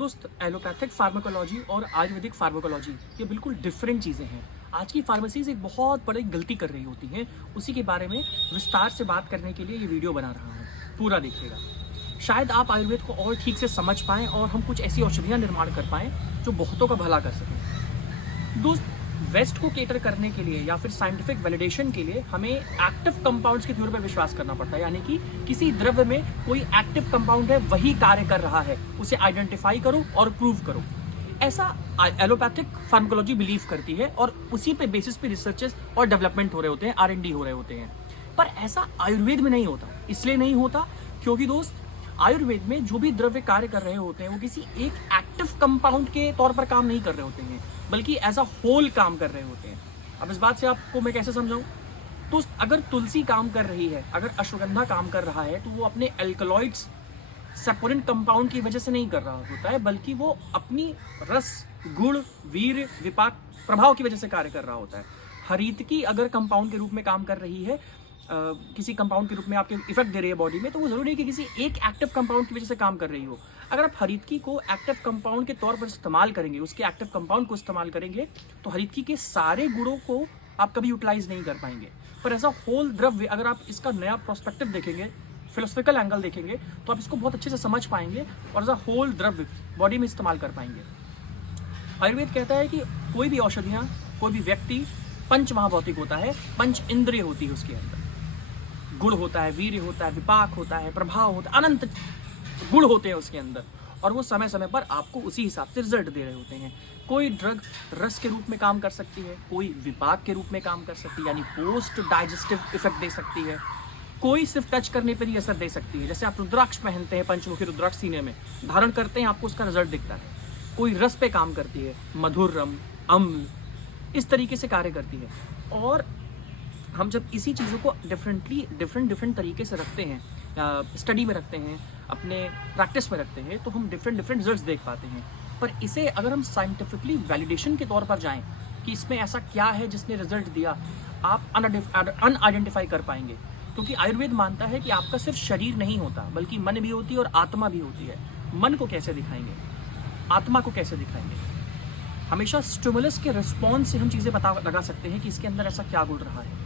दोस्त, allopathic pharmacology और Ayurvedic pharmacology ये बिल्कुल डिफरेंट चीज़ें हैं। आज की फार्मेसीज एक बहुत बड़ी गलती कर रही होती हैं। उसी के बारे में विस्तार से बात करने के लिए ये वीडियो बना रहा हूँ, पूरा देखिएगा। शायद आप आयुर्वेद को और ठीक से समझ पाएँ और हम कुछ ऐसी औषधियाँ निर्माण कर पाएँ जो बहुतों का भला कर सकें। दोस्त, वेस्ट को केटर करने के लिए या फिर साइंटिफिक वैलिडेशन के लिए हमें एक्टिव कंपाउंड्स की थ्योरी पर विश्वास करना पड़ता है, यानी कि किसी द्रव्य में कोई एक्टिव कंपाउंड है, वही कार्य कर रहा है, उसे आइडेंटिफाई करो और प्रूव करो। ऐसा एलोपैथिक फार्माकोलॉजी बिलीव करती है और उसी पे बेसिस पे रिसर्चेस और डेवलपमेंट हो रहे होते हैं, R&D हो रहे होते हैं। पर ऐसा आयुर्वेद में नहीं होता। इसलिए नहीं होता क्योंकि दोस्त, आयुर्वेद में जो भी द्रव्य कार्य कर रहे होते हैं वो किसी एक एक्टिव कंपाउंड के तौर पर काम नहीं कर रहे होते हैं, बल्कि एज अ होल काम कर रहे होते हैं। अब इस बात से आपको मैं कैसे समझाऊं? तो अगर तुलसी काम कर रही है, अगर अश्वगंधा काम कर रहा है, तो वो अपने एल्कलॉइड्स सेपोरेंट कंपाउंड की वजह से नहीं कर रहा होता है, बल्कि वो अपनी रस, गुण, वीर, विपाक प्रभाव की वजह से कार्य कर रहा होता है। हरितकी अगर कंपाउंड के रूप में काम कर रही है, किसी कंपाउंड के रूप में आपके इफेक्ट दे रही है बॉडी में, तो वो जरूरी है कि किसी एक एक्टिव कंपाउंड की वजह से काम कर रही हो। अगर आप हरितकी को एक्टिव कंपाउंड के तौर पर इस्तेमाल करेंगे, उसके एक्टिव कंपाउंड को इस्तेमाल करेंगे, तो हरितकी के सारे गुणों को आप कभी यूटिलाइज नहीं कर पाएंगे। पर ऐसा होल द्रव्य, अगर आप इसका नया प्रोस्पेक्टिव देखेंगे, फिलोसफिकल एंगल देखेंगे, तो आप इसको बहुत अच्छे से समझ पाएंगे और एज अ होल द्रव्य बॉडी में इस्तेमाल कर पाएंगे। आयुर्वेद कहता है कि कोई भी औषधियाँ, कोई भी व्यक्ति पंच महाभौतिक होता है, पंच इंद्रिय होती है उसके अंदर। गुण होता है, वीर्य होता है, विपाक होता है, प्रभाव होता है, अनंत गुण होते हैं उसके अंदर, और वो समय समय पर आपको उसी हिसाब से रिजल्ट दे रहे होते हैं। कोई ड्रग रस के रूप में काम कर सकती है, कोई विपाक के रूप में काम कर सकती है, यानी पोस्ट डाइजेस्टिव इफेक्ट दे सकती है। कोई सिर्फ टच करने पर ही असर दे सकती है। जैसे आप रुद्राक्ष पहनते हैं, पंचमुखी रुद्राक्ष सीने में धारण करते हैं, आपको उसका रिजल्ट दिखता है। कोई रस पे काम करती है, मधुर, रम, अम्ल, इस तरीके से कार्य करती है। और हम जब इसी चीज़ों को डिफरेंट तरीके से रखते हैं, स्टडी में रखते हैं, अपने प्रैक्टिस में रखते हैं, तो हम डिफरेंट रिजल्ट्स देख पाते हैं। पर इसे अगर हम साइंटिफिकली वैलिडेशन के तौर पर जाएं कि इसमें ऐसा क्या है जिसने रिजल्ट दिया, आप अनआइडेंटिफाई कर पाएंगे। क्योंकि आयुर्वेद मानता है कि आपका सिर्फ शरीर नहीं होता, बल्कि मन भी होती है और आत्मा भी होती है। मन को कैसे दिखाएंगे, आत्मा को कैसे दिखाएंगे? हमेशा स्टिमुलस के रिस्पॉन्स से हम चीज़ें पता लगा सकते हैं कि इसके अंदर ऐसा क्या गुण रहा है।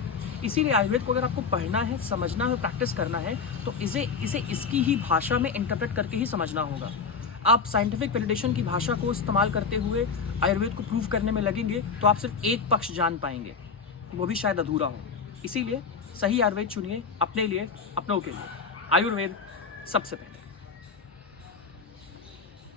इसीलिए आयुर्वेद को अगर आपको पढ़ना है, समझना है, प्रैक्टिस करना है, तो इसे इसकी ही भाषा में इंटरप्रेट करके ही समझना होगा। आप साइंटिफिक वैलिडेशन की भाषा को इस्तेमाल करते हुए आयुर्वेद को प्रूव करने में लगेंगे तो आप सिर्फ एक पक्ष जान पाएंगे, वो भी शायद अधूरा हो। इसीलिए सही आयुर्वेद चुनिए अपने लिए, अपनों के लिए। आयुर्वेद सबसे पहले।